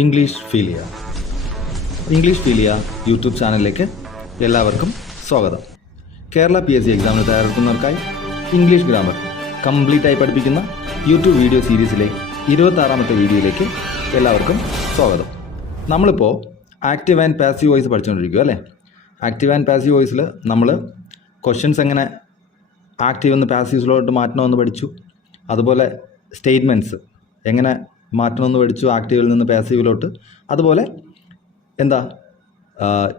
English ഫീലിയ YouTube ചാനലിലേക്ക് എല്ലാവർക്കും സ്വാഗതം. കേരള PSC എക്സാമിന് തയ്യാറെടുക്കുന്നവർക്കായി ഇംഗ്ലീഷ് ഗ്രാമർ കംപ്ലീറ്റായി പഠിപ്പിക്കുന്ന യൂട്യൂബ് വീഡിയോ സീരീസിലെ 26ാമത്തെ വീഡിയോയിലേക്ക് എല്ലാവർക്കും സ്വാഗതം. നമ്മളിപ്പോൾ ആക്റ്റീവ് ആൻഡ് പാസീവ് വോയിസ് പഠിച്ചുകൊണ്ടിരിക്കുക അല്ലേ? ആക്റ്റീവ് ആൻഡ് പാസീവ് വോയിസിൽ നമ്മൾ ക്വസ്റ്റ്യൻസ് എങ്ങനെ ആക്റ്റീവ് എന്ന് പാസീവ്സിലോട്ട് മാറ്റണമെന്ന് പഠിച്ചു. അതുപോലെ സ്റ്റേറ്റ്മെൻറ്റ്സ് എങ്ങനെ മാറ്റണമെന്ന് പഠിച്ചു ആക്റ്റീവിൽ നിന്ന് പാസീവിലോട്ട്. അതുപോലെ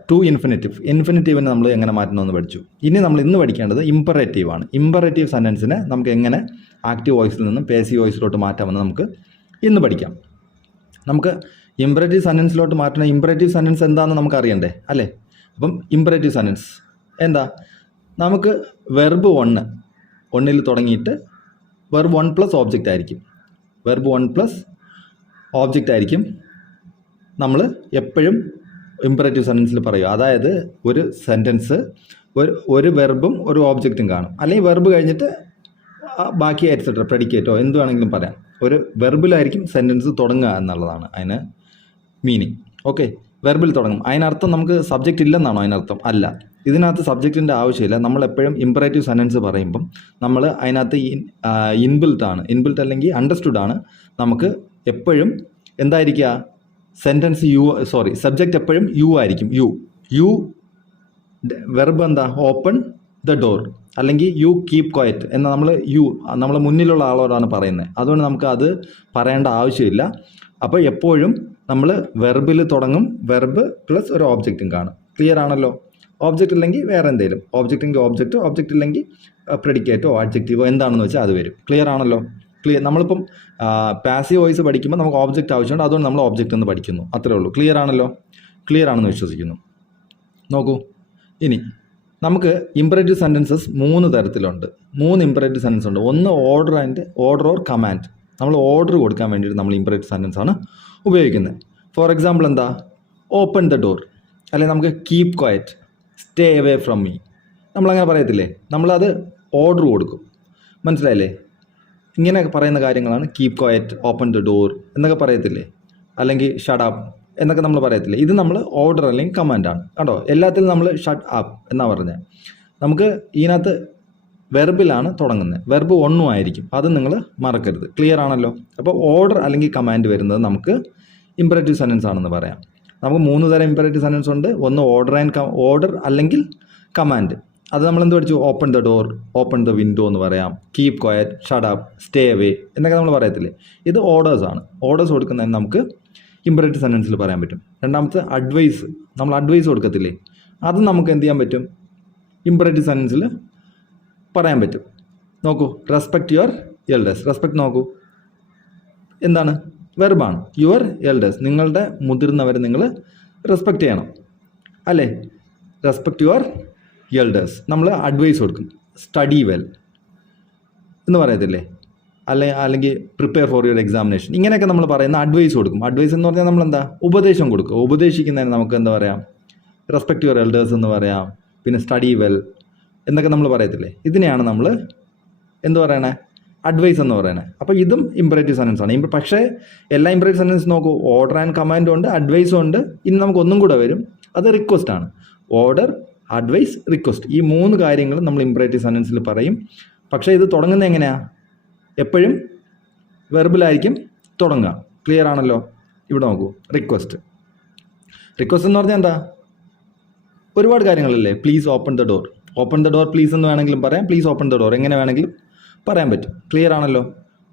ടു ഇൻഫിനിറ്റീവിനെ നമ്മൾ എങ്ങനെ മാറ്റണമെന്ന് പഠിച്ചു. ഇനി നമ്മൾ ഇന്ന് പഠിക്കേണ്ടത് ഇമ്പറേറ്റീവാണ്. ഇമ്പറേറ്റീവ് സെൻറ്റൻസിനെ നമുക്ക് എങ്ങനെ ആക്റ്റീവ് വോയിസിൽ നിന്നും പാസീവ് വോയിസിലോട്ട് മാറ്റാമെന്ന് നമുക്ക് ഇന്ന് പഠിക്കാം. നമുക്ക് ഇമ്പറേറ്റീവ് സെൻറ്റൻസിലോട്ട് മാറ്റണം. ഇമ്പറേറ്റീവ് സെൻറ്റൻസ് എന്താണെന്ന് നമുക്ക് അറിയണ്ടേ അല്ലേ? അപ്പം ഇമ്പറേറ്റീവ് സെൻറ്റൻസ് എന്താ? നമുക്ക് വെർബ് ഒന്നിൽ തുടങ്ങിയിട്ട് വെർബ് 1 പ്ലസ് ഓബ്ജക്റ്റ് ആയിരിക്കും. വെർബ് 1 പ്ലസ് ഓബ്ജക്റ്റ് ആയിരിക്കും നമ്മൾ എപ്പോഴും ഇമ്പറേറ്റീവ് സെൻറ്റൻസിൽ പറയുക. അതായത് ഒരു സെൻറ്റൻസ് ഒരു വെർബും ഒരു ഓബ്ജക്റ്റും കാണും. അല്ലെങ്കിൽ വെർബ് കഴിഞ്ഞിട്ട് ബാക്കി എറ്റ്സെട്ര പ്രെഡിക്കേറ്റോ എന്ത് വേണമെങ്കിലും പറയാം. ഒരു വെർബിലായിരിക്കും സെൻറ്റൻസ് തുടങ്ങുക എന്നുള്ളതാണ് അതിന് മീനിങ്. ഓക്കെ, വെർബിൽ തുടങ്ങും. അതിനർത്ഥം നമുക്ക് സബ്ജക്റ്റ് ഇല്ലെന്നാണോ അതിനർത്ഥം? അല്ല, ഇതിനകത്ത് സബ്ജക്റ്റിൻ്റെ ആവശ്യമില്ല. നമ്മളെപ്പോഴും ഇമ്പറേറ്റീവ് സെൻറ്റൻസ് പറയുമ്പം നമ്മൾ അതിനകത്ത് ഇൻബിൽട്ട് അല്ലെങ്കിൽ അണ്ടർസ്റ്റുഡ് ആണ്. നമുക്ക് എപ്പോഴും എന്തായിരിക്കുക? സബ്ജക്റ്റ് എപ്പോഴും യു ആയിരിക്കും. യു വെർബ് എന്താ? ഓപ്പൺ ദ ഡോർ അല്ലെങ്കിൽ യു കീപ് ക്വയറ്റ് എന്ന നമ്മൾ മുന്നിലുള്ള ആളോടാണ് പറയുന്നത്. അതുകൊണ്ട് നമുക്ക് അത് പറയേണ്ട ആവശ്യമില്ല. അപ്പോൾ എപ്പോഴും നമ്മൾ വെർബിൽ തുടങ്ങും. വെർബ് പ്ലസ് ഒരു ഓബ്ജക്റ്റും കാണും. ക്ലിയർ ആണല്ലോ? ഓബ്ജക്റ്റ് ഇല്ലെങ്കിൽ വേറെ എന്തെങ്കിലും, ഓബ്ജക്റ്റ് എങ്കിൽ ഓബ്ജക്റ്റ് ഇല്ലെങ്കിൽ പ്രെഡിക്കേറ്റോ ആഡ്ജക്റ്റീവോ എന്താണെന്ന് വെച്ചാൽ അത് വരും. ക്ലിയർ ആണല്ലോ? നമ്മളിപ്പം പാസീവ് വോയിസ് പഠിക്കുമ്പോൾ നമുക്ക് ഓബ്ജക്റ്റ് ആവശ്യമുണ്ട്. അതുകൊണ്ട് നമ്മൾ ഓബ്ജക്റ്റ് എന്ന് പഠിക്കുന്നു. അത്രേ ഉള്ളൂ. ക്ലിയർ ആണല്ലോ? ക്ലിയർ ആണെന്ന് വിശ്വസിക്കുന്നു. നോക്കൂ, ഇനി നമുക്ക് ഇമ്പറേറ്റീവ് സെൻറ്റൻസസ് 3 തരത്തിലുണ്ട്. 3 ഇമ്പറേറ്റീവ് സെൻറ്റൻസ് ഉണ്ട്. ഒന്ന് ഓർഡർ ഓർ കമാൻഡ്. നമ്മൾ ഓർഡർ കൊടുക്കാൻ വേണ്ടിയിട്ട് നമ്മൾ ഇമ്പറേറ്റീവ് സെൻറ്റൻസ് ആണ് ഉപയോഗിക്കുന്നത്. ഫോർ എക്സാമ്പിൾ എന്താ? ഓപ്പൺ ദ ഡോർ, അല്ലെങ്കിൽ നമുക്ക് keep quiet, stay away from me. നമ്മളങ്ങനെ പറയത്തില്ലേ? നമ്മളത് ഓർഡർ കൊടുക്കും. മനസ്സിലായില്ലേ? ഇങ്ങനെ പറയുന്ന കാര്യങ്ങളാണ് keep quiet, open the door എന്നൊക്കെ പറയത്തില്ലേ? അല്ലെങ്കിൽ ഷട്ട് അപ്പ് എന്നൊക്കെ നമ്മൾ പറയത്തില്ലേ? ഇത് നമ്മൾ ഓർഡർ അല്ലെങ്കിൽ കമാൻഡാണ്. കേട്ടോ, എല്ലാത്തിലും നമ്മൾ ഷട്ട് അപ്പ് എന്നാണ് പറഞ്ഞത്. നമുക്ക് ഇതിനകത്ത് വെർബിലാണ് തുടങ്ങുന്നത്. വെർബ് 1 ആയിരിക്കും. അത് നിങ്ങൾ മറക്കരുത്. ക്ലിയർ ആണല്ലോ? അപ്പോൾ ഓർഡർ അല്ലെങ്കിൽ കമാൻഡ് വരുന്നത് നമുക്ക് ഇമ്പറേറ്റീവ് സെൻറ്റൻസ് ആണെന്ന് പറയാം. നമുക്ക് 3 തരം ഇമ്പറേറ്റീവ് സെൻറ്റൻസ് ഉണ്ട്. ഒന്ന് ഓർഡർ അല്ലെങ്കിൽ കമാൻഡ്. അത് നമ്മൾ എന്ത് പഠിച്ചു? Open the door, open the window എന്ന് പറയാം. Keep quiet, shut up, stay away എന്നൊക്കെ നമ്മൾ പറയത്തില്ലേ? ഇത് ഓർഡേഴ്സ് ആണ്. ഓർഡേഴ്സ് കൊടുക്കുന്നതിന് നമുക്ക് ഇമ്പറേറ്റീവ് സെൻറ്റൻസിൽ പറയാൻ പറ്റും. രണ്ടാമത്തെ അഡ്വൈസ്. നമ്മൾ അഡ്വൈസ് കൊടുക്കത്തില്ലേ? അത് നമുക്ക് എന്ത് ചെയ്യാൻ പറ്റും? ഇമ്പറേറ്റീവ് സെൻറ്റൻസിൽ പറയാൻ പറ്റും. നോക്കൂ, റെസ്പെക്റ്റ് യുവർ എൽഡേഴ്സ്. റെസ്പെക്റ്റ് നോക്കൂ, എന്താണ്? വെർബാണ്. യുവർ എൽഡേഴ്സ്, നിങ്ങളുടെ മുതിർന്നവരെ നിങ്ങൾ റെസ്പെക്റ്റ് ചെയ്യണം അല്ലേ? Respect your elders. നമ്മൾ അഡ്വൈസ് കൊടുക്കും. സ്റ്റഡി വെൽ എന്ന് പറയത്തില്ലേ? അല്ലെങ്കിൽ പ്രിപ്പയർ ഫോർ യുവർ എക്സാമിനേഷൻ. ഇങ്ങനെയൊക്കെ നമ്മൾ പറയുന്ന അഡ്വൈസ് കൊടുക്കും. അഡ്വൈസ് എന്ന് പറഞ്ഞാൽ നമ്മൾ ഉപദേശം കൊടുക്കും. ഉപദേശിക്കുന്നതിന് നമുക്ക് എന്താ പറയാം? റെസ്പെക്റ്റ് യുവർ എൽഡേഴ്സ് എന്ന് പറയാം. പിന്നെ സ്റ്റഡി വെൽ എന്നൊക്കെ നമ്മൾ പറയത്തില്ലേ? ഇതിനെയാണ് നമ്മൾ എന്ത് പറയണേ? അഡ്വൈസ് എന്ന് പറയുന്നത്. അപ്പോൾ ഇതും ഇമ്പറേറ്റീവ് സെൻറ്റൻസ് ആണ്. പക്ഷേ എല്ലാ ഇമ്പറേറ്റീവ് സെൻറ്റൻസ് നോക്കൂ, ഓർഡർ ആൻഡ് കമാൻഡും ഉണ്ട്, അഡ്വൈസും ഉണ്ട്. ഇനി നമുക്ക് ഒന്നും കൂടെ വരും. അത് റിക്വസ്റ്റ് ആണ്. Order, advice, request. ഈ 3 കാര്യങ്ങൾ നമ്മൾ ഇമ്പറേറ്റീവ് സെൻറ്റൻസിൽ പറയും. പക്ഷേ ഇത് തുടങ്ങുന്നത് എങ്ങനെയാണ്? എപ്പോഴും വെർബിലായിരിക്കും തുടങ്ങുക. ക്ലിയർ ആണല്ലോ? ഇവിടെ നോക്കൂ, റിക്വസ്റ്റ് എന്ന് പറഞ്ഞാൽ എന്താ? ഒരുപാട് കാര്യങ്ങളല്ലേ? Please open the door. Open the door please എന്ന് വേണമെങ്കിലും പറയാം. പ്ലീസ് ഓപ്പൺ ദ ഡോർ എങ്ങനെ വേണമെങ്കിലും പറയാൻ പറ്റും. ക്ലിയർ ആണല്ലോ?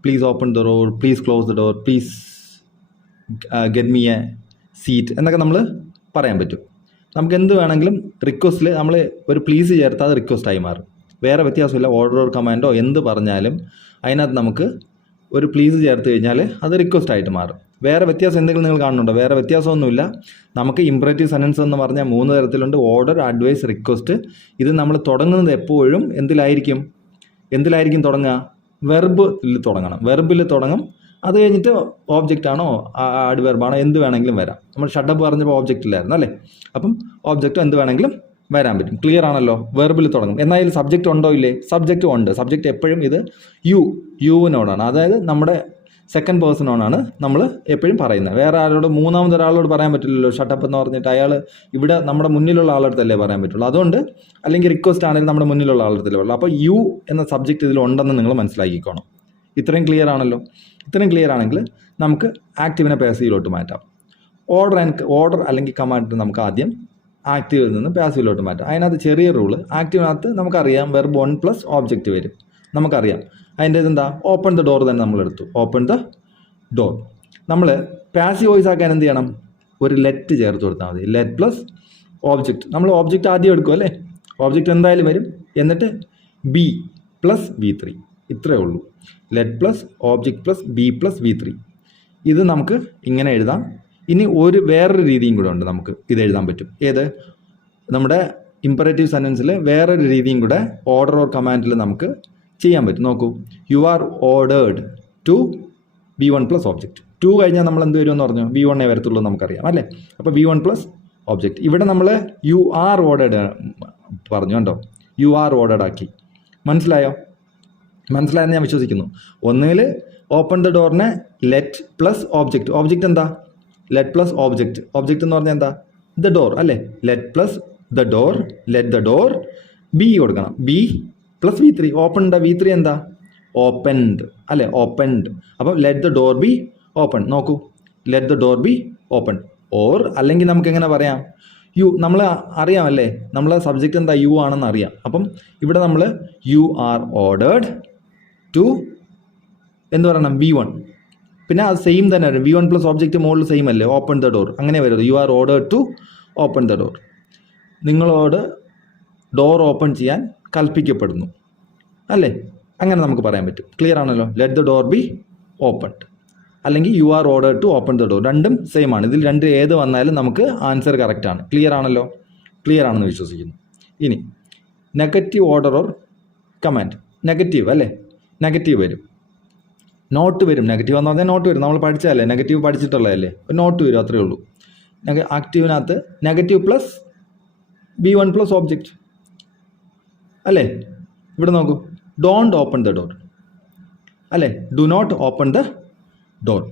Please open the door, please close the door, please get me A seat എന്നൊക്കെ നമ്മൾ പറയാൻ പറ്റും. നമുക്ക് എന്ത് വേണമെങ്കിലും റിക്വസ്റ്റിൽ നമ്മൾ ഒരു പ്ലീസ് ചേർത്താൽ അത് റിക്വസ്റ്റായി മാറും. വേറെ വ്യത്യാസമില്ല. ഓർഡർ ഓർ കമാൻഡോ എന്ത് പറഞ്ഞാലും അതിനകത്ത് നമുക്ക് ഒരു പ്ലീസ് ചേർത്ത് കഴിഞ്ഞാൽ അത് റിക്വസ്റ്റ് ആയിട്ട് മാറും. വേറെ വ്യത്യാസം എന്തെങ്കിലും നിങ്ങൾ കാണുന്നുണ്ടോ? വേറെ വ്യത്യാസമൊന്നുമില്ല. നമുക്ക് ഇമ്പറേറ്റീവ് സെൻറ്റൻസ് എന്ന് പറഞ്ഞാൽ 3 തരത്തിലുണ്ട്. Order, advice, request. ഇത് നമ്മൾ തുടങ്ങുന്നത് എപ്പോഴും എന്തിലായിരിക്കും തുടങ്ങുക? വെർബിൽ തുടങ്ങണം. വെർബിൽ തുടങ്ങും. അത് കഴിഞ്ഞിട്ട് ഓബ്ജക്റ്റ് ആണോ ആഡ്വെർബാണോ എന്ത് വേണമെങ്കിലും വരാം. നമ്മൾ ഷട്ടപ്പ് പറഞ്ഞപ്പോൾ ഓബ്ജക്റ്റ് ഇല്ലായിരുന്നു അല്ലേ? അപ്പം ഓബ്ജക്റ്റ് എന്ത് വേണമെങ്കിലും വരാൻ പറ്റും. ക്ലിയർ ആണല്ലോ? വെർബിൽ തുടങ്ങും. എന്നാൽ ഇതിൽ സബ്ജക്റ്റ് ഉണ്ടോ? ഇല്ലേ? സബ്ജക്റ്റും ഉണ്ട്. സബ്ജക്റ്റ് എപ്പോഴും ഇത് യുവിനോടാണ്. അതായത് നമ്മുടെ സെക്കൻഡ് പേഴ്സണോടാണ് നമ്മൾ എപ്പോഴും പറയുന്നത്. വേറെ ആരോട് മൂന്നാമതൊരാളോട് പറയാൻ പറ്റില്ലല്ലോ ഷട്ടപ്പ് എന്ന് പറഞ്ഞിട്ട്. അയാൾ ഇവിടെ നമ്മുടെ മുന്നിലുള്ള ആളടുത്തല്ലേ പറയാൻ പറ്റുള്ളൂ. അതുകൊണ്ട് അല്ലെങ്കിൽ റിക്വസ്റ്റ് ആണെങ്കിൽ നമ്മുടെ മുന്നിലുള്ള ആളടുത്തല്ലേ പറയുള്ളൂ. അപ്പോൾ യു എന്ന സബ്ജക്റ്റ് ഇതിലുണ്ടെന്ന് നിങ്ങൾ മനസ്സിലാക്കിക്കോണം. ഇത്രയും ക്ലിയർ ആണല്ലോ. ഇത്രയും ക്ലിയർ ആണെങ്കിൽ നമുക്ക് ആക്റ്റീവിനെ പാസീവിലോട്ട് മാറ്റാം. ഓർഡർ അല്ലെങ്കിൽ കമാൻഡ് നമുക്ക് ആദ്യം ആക്റ്റീവിൽ നിന്ന് പാസീവിലോട്ട് മാറ്റാം. അതിനകത്ത് ചെറിയ റൂള്, ആക്റ്റീവിനകത്ത് നമുക്കറിയാം വെർബ് 1 പ്ലസ് ഓബ്ജക്റ്റ് വരും, നമുക്കറിയാം. അതിൻ്റെ ഇതെന്താ, ഓപ്പൺ ദ ഡോർ തന്നെ നമ്മളെടുത്തു. Open the door. നമ്മൾ പാസീവ് വോയിസ് ആക്കാൻ എന്ത് ചെയ്യണം, ഒരു ലെറ്റ് ചേർത്ത് കൊടുത്താൽ മതി. Let plus object. നമ്മൾ ഓബ്ജക്റ്റ് ആദ്യം എടുക്കും അല്ലേ, ഓബ്ജക്റ്റ് എന്തായാലും വരും. എന്നിട്ട് ബി പ്ലസ് V3, ഇത്രയേ ഉള്ളൂ. Let plus object plus B plus V3. ഇത് നമുക്ക് ഇങ്ങനെ എഴുതാം. ഇനി വേറൊരു രീതിയും കൂടെ ഉണ്ട്, നമുക്ക് ഇത് എഴുതാൻ പറ്റും. ഏത്, നമ്മുടെ ഇമ്പറേറ്റീവ് സെൻറ്റൻസിൽ വേറൊരു രീതിയും കൂടെ ഓർഡർ ഓർ കമാൻഡിൽ നമുക്ക് ചെയ്യാൻ പറ്റും. നോക്കൂ, you are ordered to V1 plus object. 2 കഴിഞ്ഞാൽ നമ്മൾ എന്ത് വരുമെന്ന് പറഞ്ഞു, V1 വരത്തുള്ളൂ നമുക്കറിയാം അല്ലേ. അപ്പോൾ V1 പ്ലസ് ഓബ്ജക്റ്റ്. ഇവിടെ നമ്മൾ യു ആർ ഓർഡേഡ് പറഞ്ഞു കണ്ടോ, യു ആർ ഓർഡേഡ് ആക്കി. മനസ്സിലായെന്ന് ഞാൻ വിശ്വസിക്കുന്നു. ഒന്നുകിൽ ഓപ്പൺ ദ ഡോറിനെ ലെറ്റ് പ്ലസ് ഓബ്ജക്റ്റ്. ഓബ്ജക്റ്റ് എന്താ, ലെറ്റ് പ്ലസ് ഓബ്ജക്റ്റ്. ഓബ്ജക്റ്റ് എന്ന് പറഞ്ഞാൽ എന്താ, ദ ഡോർ അല്ലേ. Let plus the door, let the door be കൊടുക്കണം. Be plus V3. Open the V3 എന്താ, ഓപ്പൺഡ് അല്ലേ, ഓപ്പൺഡ്. അപ്പം let the door be open. നോക്കൂ, let the door be open. Or അല്ലെങ്കിൽ നമുക്ക് എങ്ങനെ പറയാം, യു. നമ്മൾ അറിയാമല്ലേ, നമ്മളെ സബ്ജക്റ്റ് എന്താ, യു ആണെന്ന് അറിയാം. അപ്പം ഇവിടെ നമ്മൾ യു ആർ ഓർഡേർഡ് ടു എന്ത് പറയണം, V1. പിന്നെ അത് സെയിം തന്നെ വരും. V1 പ്ലസ് ഓബ്ജക്റ്റ് മുകളിൽ സെയിം അല്ലേ, ഓപ്പൺ ദ ഡോർ. അങ്ങനെ വരുന്നത് you are ordered to open the door. നിങ്ങളോട് ഡോർ ഓപ്പൺ ചെയ്യാൻ കൽപ്പിക്കപ്പെടുന്നു അല്ലേ, അങ്ങനെ നമുക്ക് പറയാൻ പറ്റും. ക്ലിയർ ആണല്ലോ. Let the door be opened അല്ലെങ്കിൽ you are ordered to open the door. രണ്ടും സെയിം ആണ്. ഇതിൽ രണ്ട് ഏത് വന്നാലും നമുക്ക് ആൻസർ കറക്റ്റ് ആണ്. ക്ലിയർ ആണല്ലോ. ക്ലിയർ ആണെന്ന് വിശ്വസിക്കുന്നു. ഇനി negative order or command. Negative അല്ലേ, നെഗറ്റീവ് വരും, നോട്ട് വരും. നെഗറ്റീവ് എന്ന് പറഞ്ഞാൽ നോട്ട് വരും. നമ്മൾ പഠിച്ചതല്ലേ, നെഗറ്റീവ് പഠിച്ചിട്ടുള്ളതല്ലേ, നോട്ട് വരും, അത്രയേ ഉള്ളൂ. ആക്റ്റീവിനകത്ത് negative plus V1 plus object അല്ലേ. ഇവിടെ നോക്കൂ, ഡോണ്ട് ഓപ്പൺ ദ ഡോർ അല്ലേ, do not open the door.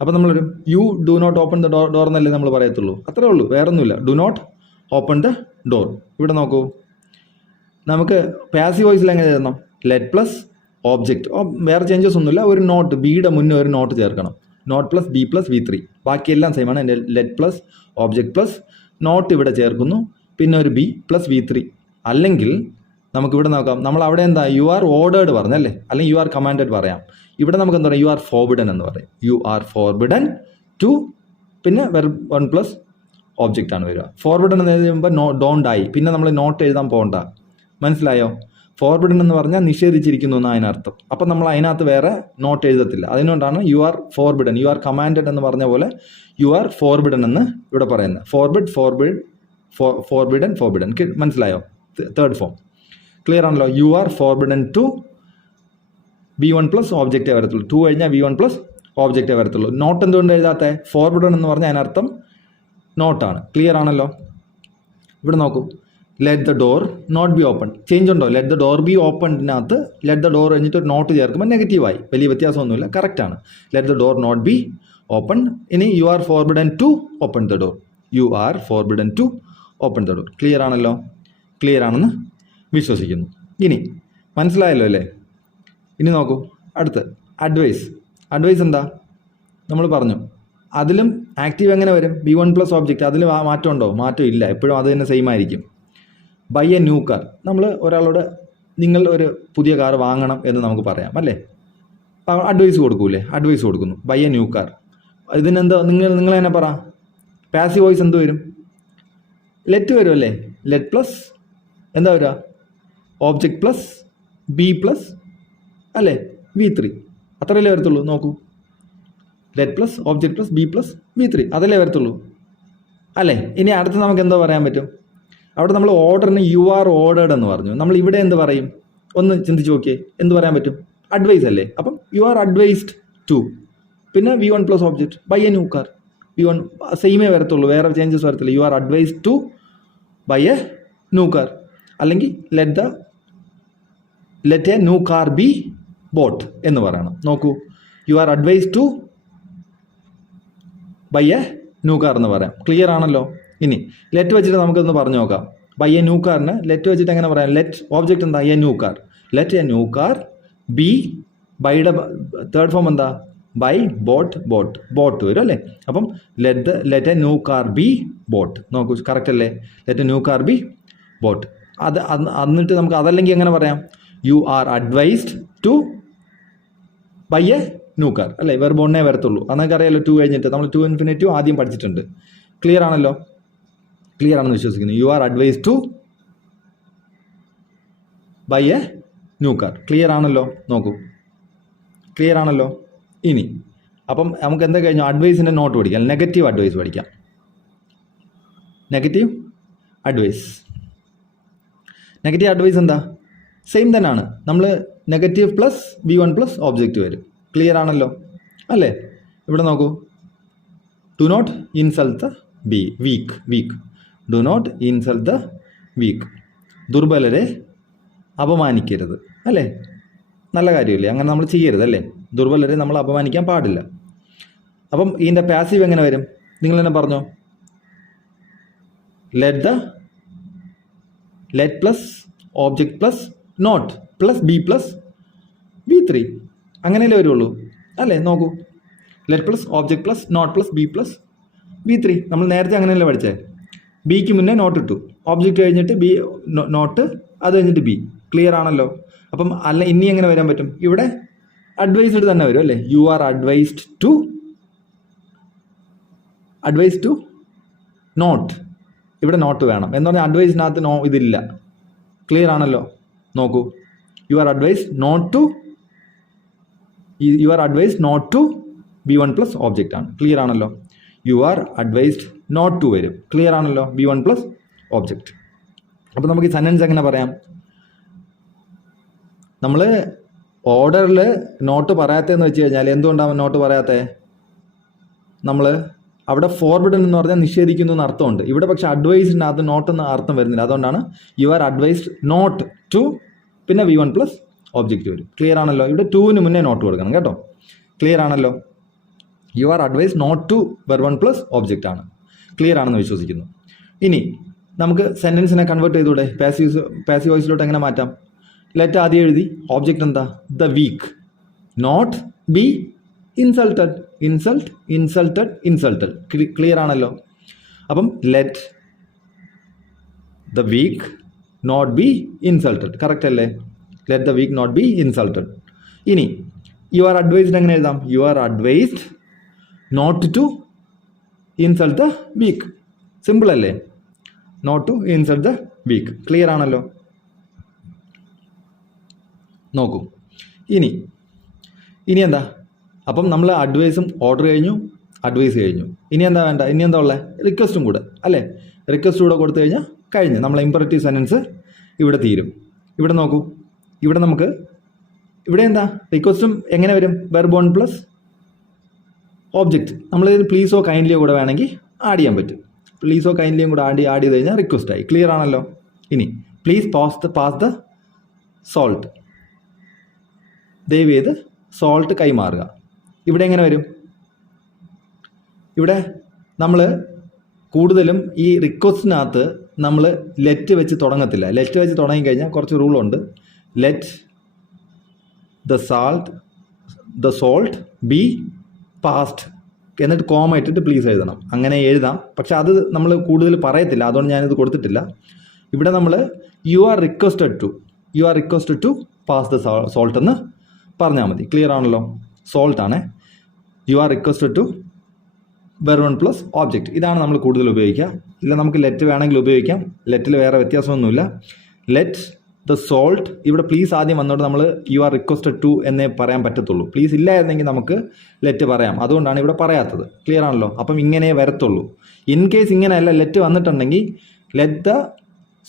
അപ്പോൾ നമ്മളൊരു you do not open the door എന്നല്ലേ നമ്മൾ പറയത്തുള്ളൂ, അത്രേ ഉള്ളൂ, വേറൊന്നുമില്ല. Do not open the door. ഇവിടെ നോക്കൂ, നമുക്ക് പാസീവ് വോയിസിൽ എങ്ങനെ എഴുതണം, ലെറ്റ് പ്ലസ് ഓബ്ജക്റ്റ്. വേറെ ചേഞ്ചസ് ഒന്നുമില്ല. ഒരു നോട്ട്, ബിയുടെ മുന്നേ ഒരു നോട്ട് ചേർക്കണം. Not plus B plus V3. ബാക്കിയെല്ലാം സെയിം ആണ്. Let plus object plus not ഇവിടെ ചേർക്കുന്നു, പിന്നെ ഒരു ബി പ്ലസ് V3. അല്ലെങ്കിൽ നമുക്കിവിടെ നോക്കാം, നമ്മൾ അവിടെ എന്താ യു ആർ ഓർഡേർഡ് പറഞ്ഞല്ലേ, അല്ലെങ്കിൽ യു ആർ കമാൻഡഡ് പറയാം. ഇവിടെ നമുക്ക് എന്താ പറയുക, യു ആർ ഫോർബിഡൻ എന്ന് പറയും. യു ആർ ഫോർബിഡൻ ടു, പിന്നെ വെർബ് 1 പ്ലസ് ഓബ്ജക്റ്റ് ആണ് വരിക. ഫോർബിഡൻ എന്ന് എഴുതുമ്പോൾ ഡോണ്ട് ആയി, പിന്നെ നമ്മൾ നോട്ട് എഴുതാൻ പോകണ്ട. മനസ്സിലായോ? ഫോർബിഡൻ എന്ന് പറഞ്ഞാൽ നിഷേധിച്ചിരിക്കുന്നു എന്ന് അതിനർത്ഥം. അപ്പം നമ്മൾ അതിനകത്ത് വേറെ നോട്ട് എഴുതത്തില്ല. അതുകൊണ്ടാണ് you are forbidden, you are commanded എന്ന് പറഞ്ഞ പോലെ യു ആർ ഫോർബിഡൻ എന്ന് ഇവിടെ പറയുന്നത്. ഫോർബിഡൻ. മനസ്സിലായോ? Third form. ക്ലിയർ ആണല്ലോ. You are forbidden to V1 plus ഓബ്ജക്റ്റേ വരത്തുള്ളൂ. 2 കഴിഞ്ഞാൽ V1 പ്ലസ് ഓബ്ജക്റ്റേ വരത്തുള്ളൂ. നോട്ട് എന്തുകൊണ്ട് എഴുതാത്ത? ഫോർബിഡൻ എന്ന് പറഞ്ഞാൽ അതിനർത്ഥം നോട്ടാണ്. ക്ലിയർ ആണല്ലോ. ഇവിടെ നോക്കൂ, let the door not be open. Change ഉണ്ടോ? ലെറ്റ് ദ ഡോർ ബി ഓപ്പണിനകത്ത് ലെറ്റ് ദ ഡോർ കഴിഞ്ഞിട്ട് ഒരു നോട്ട് ചേർക്കുമ്പോൾ നെഗറ്റീവായി. വലിയ വ്യത്യാസമൊന്നുമില്ല, കറക്റ്റാണ്. Let the door not be open. ഇനി you are forbidden to open the door. You are forbidden to open the door. Clear ആണല്ലോ. ക്ലിയർ ആണെന്ന് വിശ്വസിക്കുന്നു. ഇനി മനസ്സിലായല്ലോ അല്ലേ? ഇനി നോക്കൂ, അടുത്ത് അഡ്വൈസ്. അഡ്വൈസ് എന്താ നമ്മൾ പറഞ്ഞു. അതിലും ആക്റ്റീവ് എങ്ങനെ വരും? V1 plus object. അതിൽ മാറ്റം ഉണ്ടോ? മാറ്റം ഇല്ല, എപ്പോഴും അത് തന്നെ സെയിം ആയിരിക്കും. Buy a new car. നമ്മൾ ഒരാളോട് നിങ്ങൾ ഒരു പുതിയ കാർ വാങ്ങണം എന്ന് നമുക്ക് പറയാം അല്ലേ, അഡ്വൈസ് കൊടുക്കൂലേ? അഡ്വൈസ് കൊടുക്കുന്നു. Buy a new car. ഇതിനെന്താ നിങ്ങൾ തന്നെ പറ, പാസീവ് വോയിസ് എന്ത് വരും? ലെറ്റ് വരും അല്ലേ. ലെറ്റ് പ്ലസ് എന്താ വരിക? ഓബ്ജക്റ്റ് പ്ലസ് ബി പ്ലസ് അല്ലേ V3. അത്രയല്ലേ വരത്തുള്ളൂ. നോക്കൂ, let plus object plus B plus V3, അതല്ലേ വരത്തുള്ളൂ അല്ലേ. ഇനി അടുത്ത് നമുക്ക് എന്തോ പറയാൻ പറ്റും? അവിടെ നമ്മൾ ഓർഡറിന് യു ആർ ഓർഡേർഡ് എന്ന് പറഞ്ഞു. നമ്മൾ ഇവിടെ എന്ത് പറയും? ഒന്ന് ചിന്തിച്ച് നോക്കിയേ, എന്ത് പറയാൻ പറ്റും? അഡ്വൈസ് അല്ലേ. അപ്പം യു ആർ അഡ്വൈസ്ഡ് ടു, പിന്നെ V1 plus object buy a new car. V1 സെയിമേ വരത്തുള്ളൂ, വേറെ ചേഞ്ചസ് വരത്തില്ല. You are advised to buy a new car. അല്ലെങ്കിൽ let a new car be bought എന്ന് പറയണം. നോക്കൂ, you are advise to buy a new car എന്ന് പറയാം. ക്ലിയർ ആണല്ലോ? ഇനി ലെറ്റ് വെച്ചിട്ട് നമുക്കൊന്ന് പറഞ്ഞു നോക്കാം. ബൈ എ ന്യൂ കാറിന് ലെറ്റ് വെച്ചിട്ട് എങ്ങനെ പറയാം? ലെറ്റ് ഓബ്ജക്റ്റ് എന്താ? A new car. Let a new car be, ബൈയുടെ തേർഡ് ഫോം എന്താ? ബൈ ബോട്ട് വരും അല്ലേ? അപ്പം let a new car be bought. നോക്കൂ, കറക്റ്റ് അല്ലേ? Let a new car be bought. എന്നിട്ട് നമുക്ക് അതല്ലെങ്കിൽ എങ്ങനെ പറയാം? You are advised to buy a new car അല്ലേ? വെർബ് ഒന്നേ വരത്തുള്ളൂ. അന്നൊക്കെ അറിയാലോ, ടു കഴിഞ്ഞിട്ട് നമ്മൾ ടു ഇൻഫിനിറ്റീവ് ആദ്യം പഠിച്ചിട്ടുണ്ട്. ക്ലിയർ ആണല്ലോ? ക്ലിയർ ആണെന്ന് വിശ്വസിക്കുന്നു. You are advise to buy a new car. Clear ആണല്ലോ? നോക്കൂ, ക്ലിയർ ആണല്ലോ? ഇനി അപ്പം നമുക്ക് എന്താ കഴിഞ്ഞു? അഡ്വൈസിൻ്റെ നോട്ട് പഠിക്കാം. നെഗറ്റീവ് അഡ്വൈസ് പഠിക്കാം. നെഗറ്റീവ് അഡ്വൈസ് എന്താ? സെയിം തന്നെയാണ്. നമ്മൾ negative plus V1 plus object വരും. ക്ലിയർ ആണല്ലോ അല്ലേ? ഇവിടെ നോക്കൂ, do not insult the weak. Do not insult the weak. ദുർബലരെ അപമാനിക്കരുത് അല്ലേ? നല്ല കാര്യമില്ലേ? അങ്ങനെ നമ്മൾ ചെയ്യരുത് അല്ലേ? ദുർബലരെ നമ്മൾ അപമാനിക്കാൻ പാടില്ല. അപ്പം ഇതിൻ്റെ പാസീവ് എങ്ങനെ വരും? നിങ്ങൾ തന്നെ പറഞ്ഞോ. Let plus object plus not plus B plus V3. അങ്ങനെയല്ലേ വരുള്ളൂ അല്ലേ? നോക്കൂ, let plus object plus not plus B plus V3. നമ്മൾ നേരത്തെ അങ്ങനെയല്ലേ പഠിച്ചേ? ബിക്ക് മുന്നേ നോട്ട് ഇട്ടു, ഓബ്ജക്റ്റ് കഴിഞ്ഞിട്ട് ബി നോട്ട്, അത് കഴിഞ്ഞിട്ട് ബി. ക്ലിയർ ആണല്ലോ? അപ്പം അല്ല ഇനി എങ്ങനെ വരാൻ പറ്റും? ഇവിടെ അഡ്വൈസ്ഡ് തന്നെ വരും അല്ലേ? You are advised to not. ഇവിടെ നോട്ട് വേണം എന്ന് പറഞ്ഞാൽ അഡ്വൈസിനകത്ത് ഇതില്ല. ക്ലിയർ ആണല്ലോ? നോക്കൂ, you are advised not to V1 plus object ആണ്. ക്ലിയർ ആണല്ലോ? You are advised not to വരും. ക്ലിയർ ആണല്ലോ? V1 plus object. അപ്പോൾ നമുക്ക് ഈ സെൻറ്റൻസ് എങ്ങനെ പറയാം? നമ്മൾ ഓർഡറിൽ നോട്ട് പറയാത്തതെന്ന് വെച്ച് കഴിഞ്ഞാൽ എന്തുകൊണ്ടാണ് നോട്ട് പറയാത്തത്? നമ്മൾ അവിടെ ഫോർബിഡൻ എന്ന് പറഞ്ഞാൽ നിഷേധിക്കുന്നു എന്ന് അർത്ഥമുണ്ട്. ഇവിടെ പക്ഷേ അഡ്വൈസിനകത്ത് നോട്ട് എന്ന് അർത്ഥം വരുന്നില്ല. അതുകൊണ്ടാണ് you are advised not to, പിന്നെ V1 പ്ലസ് ഓബ്ജക്റ്റ് വരും. ക്ലിയർ ആണല്ലോ? ഇവിടെ ടൂവിന് മുന്നേ നോട്ട് കൊടുക്കണം കേട്ടോ. ക്ലിയർ ആണല്ലോ? You are advise not to verb plus object ആണ്. ക്ലിയർ ആണെന്ന് വിശ്വസിക്കുന്നു. ഇനി നമുക്ക് സെൻറ്റൻസിനെ കൺവേർട്ട് ചെയ്തൂടെ? പാസീവ് വോയിസിലോട്ട് എങ്ങനെ മാറ്റാം? ലെറ്റ് ആദ്യം എഴുതി, ഓബ്ജക്റ്റ് എന്താ? The weak, not be insulted. Clear ആണല്ലോ? അപ്പം let the weak not be insulted. Correct അല്ലേ? Let the weak not be insulted. ഇനി യു ആർ അഡ്വൈസ്ഡ് എങ്ങനെ എഴുതാം? You are advised not to insult the weak. Simple അല്ലേ? Not to insult the weak. Clear ആണല്ലോ? നോക്കൂ, ഇനി എന്താ? അപ്പം നമ്മൾ അഡ്വൈസും ഓർഡർ കഴിഞ്ഞു, അഡ്വൈസ് കഴിഞ്ഞു. ഇനി എന്താ വേണ്ട? ഇനി എന്താ ഉള്ളത്? റിക്വസ്റ്റും കൂടെ അല്ലേ? റിക്വസ്റ്റ് കൂടെ കൊടുത്തു കഴിഞ്ഞാൽ കഴിഞ്ഞ്. നമ്മളെ ഇമ്പറേറ്റീവ് സെൻറ്റൻസ് ഇവിടെ തീരും. ഇവിടെ നോക്കൂ, ഇവിടെ നമുക്ക് ഇവിടെ എന്താ? റിക്വസ്റ്റും എങ്ങനെ വരും? Verb one plus object. നമ്മളിതിന് പ്ലീസോ കൈൻഡ്ലിയോ കൂടെ വേണമെങ്കിൽ ആഡ് ചെയ്യാൻ പറ്റും. പ്ലീസോ കൈൻഡ്ലിയും കൂടെ ആഡ് ചെയ്ത് കഴിഞ്ഞാൽ റിക്വസ്റ്റ് ആയി. ക്ലിയർ ആണല്ലോ? ഇനി പ്ലീസ് പാസ് ദ സോൾട്ട്. ദയവ് ചെയ്ത് സോൾട്ട് കൈമാറുക. ഇവിടെ എങ്ങനെ വരും? ഇവിടെ നമ്മൾ കൂടുതലും ഈ റിക്വസ്റ്റിനകത്ത് നമ്മൾ ലെറ്റ് വെച്ച് തുടങ്ങത്തില്ല. ലെറ്റ് വെച്ച് തുടങ്ങിക്കഴിഞ്ഞാൽ കുറച്ച് റൂളുണ്ട്. Let the salt be passed എന്നിട്ട് കോമ ഇട്ടിട്ട് പ്ലീസ് എഴുതണം. അങ്ങനെ എഴുതാം, പക്ഷെ അത് നമ്മൾ കൂടുതൽ പറയത്തില്ല. അതുകൊണ്ട് ഞാനിത് കൊടുത്തിട്ടില്ല. ഇവിടെ നമ്മൾ you are requested to pass the salt എന്ന് പറഞ്ഞാൽ മതി. ക്ലിയർ ആണല്ലോ? സോൾട്ട് ആണ്. You are requested to verb plus object. ഇതാണ് നമ്മൾ കൂടുതൽ ഉപയോഗിക്കുക. ഇല്ല, നമുക്ക് ലെറ്റ് വേണമെങ്കിൽ ഉപയോഗിക്കാം. ലെറ്റിൽ വേറെ വ്യത്യാസമൊന്നുമില്ല. Let the salt. ഇവിടെ പ്ലീസ് ആദ്യം വന്നോട്ട് നമ്മൾ യു ആർ റിക്വസ്റ്റഡ് ടു എന്നേ പറയാൻ പറ്റത്തുള്ളൂ. പ്ലീസ് ഇല്ലായിരുന്നെങ്കിൽ നമുക്ക് ലെറ്റ് പറയാം. അതുകൊണ്ടാണ് ഇവിടെ പറയാത്തത്. ക്ലിയർ ആണല്ലോ? അപ്പം ഇങ്ങനെ വരത്തുള്ളൂ. ഇൻ കേസ് ഇങ്ങനെയല്ല ലെറ്റ് വന്നിട്ടുണ്ടെങ്കിൽ let the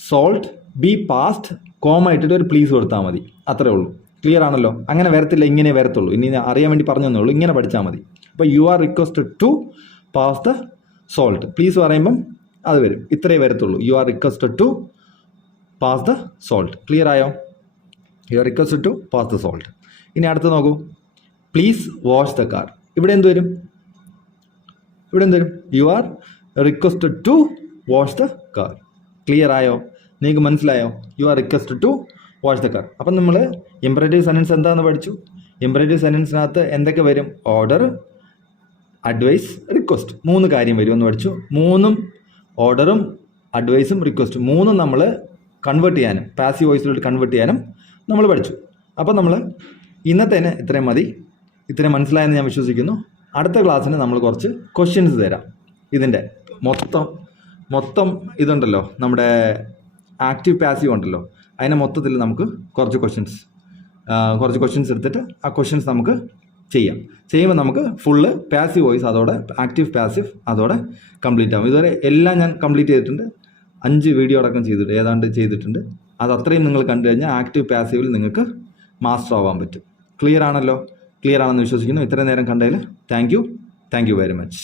salt be past comma ഇട്ടിട്ട് ഒരു പ്ലീസ് കൊടുത്താൽ മതി. അത്രേ ഉള്ളൂ. ക്ലിയർ ആണല്ലോ? അങ്ങനെ വരത്തില്ല, ഇങ്ങനെ വരത്തുള്ളൂ. ഇനി അറിയാൻ വേണ്ടി പറഞ്ഞു തന്നേ ഉള്ളൂ. ഇങ്ങനെ പഠിച്ചാൽ മതി. അപ്പോൾ you are requested to pass the salt. Please പറയുമ്പം അത് വരും. ഇത്രയേ വരത്തുള്ളൂ. You are requested to pass the salt. Clear ആയോ? You are requested to pass the salt. ഇനി അടുത്ത് നോക്കൂ. Please wash the car. ഇവിടെ എന്ത് വരും? You are requested to wash the car. Clear ആയോ? നിങ്ങൾക്ക് മനസ്സിലായോ? You are requested to wash the car. അപ്പം നമ്മൾ ഇംപറേറ്റീവ് സെൻറ്റൻസ് എന്താണെന്ന് പഠിച്ചു. ഇംപറേറ്റീവ് സെൻറ്റൻസിനകത്ത് എന്തൊക്കെ വരും? Order, advice, request. 3 കാര്യം വരും എന്ന് പഠിച്ചു. 3ഉം ഓർഡറും അഡ്വൈസും റിക്വസ്റ്റും 3ഉം നമ്മൾ കൺവേർട്ട് ചെയ്യാനും പാസീവ് വോയിസിലോട്ട് കൺവേർട്ട് ചെയ്യാനും നമ്മൾ പഠിച്ചു. അപ്പം നമ്മൾ ഇന്നത്തേന് ഇത്രയും മതി. ഇത്രയും മനസ്സിലായെന്ന് ഞാൻ വിശ്വസിക്കുന്നു. അടുത്ത ക്ലാസ്സിന് നമ്മൾ കുറച്ച് ക്വസ്റ്റ്യൻസ് തരാം. ഇതിൻ്റെ മൊത്തം ഇതുണ്ടല്ലോ, നമ്മുടെ ആക്റ്റീവ് പാസീവ് ഉണ്ടല്ലോ, അതിനെ മൊത്തത്തിൽ നമുക്ക് കുറച്ച് ക്വസ്റ്റ്യൻസ് എടുത്തിട്ട് ആ ക്വസ്റ്റ്യൻസ് നമുക്ക് ചെയ്യുമ്പോൾ നമുക്ക് ഫുള്ള് പാസീവ് വോയിസ് അതോടെ ആക്റ്റീവ് പാസീവ് അതോടെ കംപ്ലീറ്റ് ആകും. ഇതുവരെ എല്ലാം ഞാൻ കംപ്ലീറ്റ് ചെയ്തിട്ടുണ്ട്. 5 വീഡിയോ അടക്കം ചെയ്തിട്ടുണ്ട്. അത് അത്രയും നിങ്ങൾ കണ്ടു കഴിഞ്ഞാൽ ആക്റ്റീവ് പാസീവിൽ നിങ്ങൾക്ക് മാസ്റ്റർ ആവാൻ പറ്റും. ക്ലിയർ ആണെന്ന് വിശ്വസിക്കുന്നു. ഇത്രയും നേരം കണ്ടതിൽ താങ്ക് യു വെരി മച്ച്.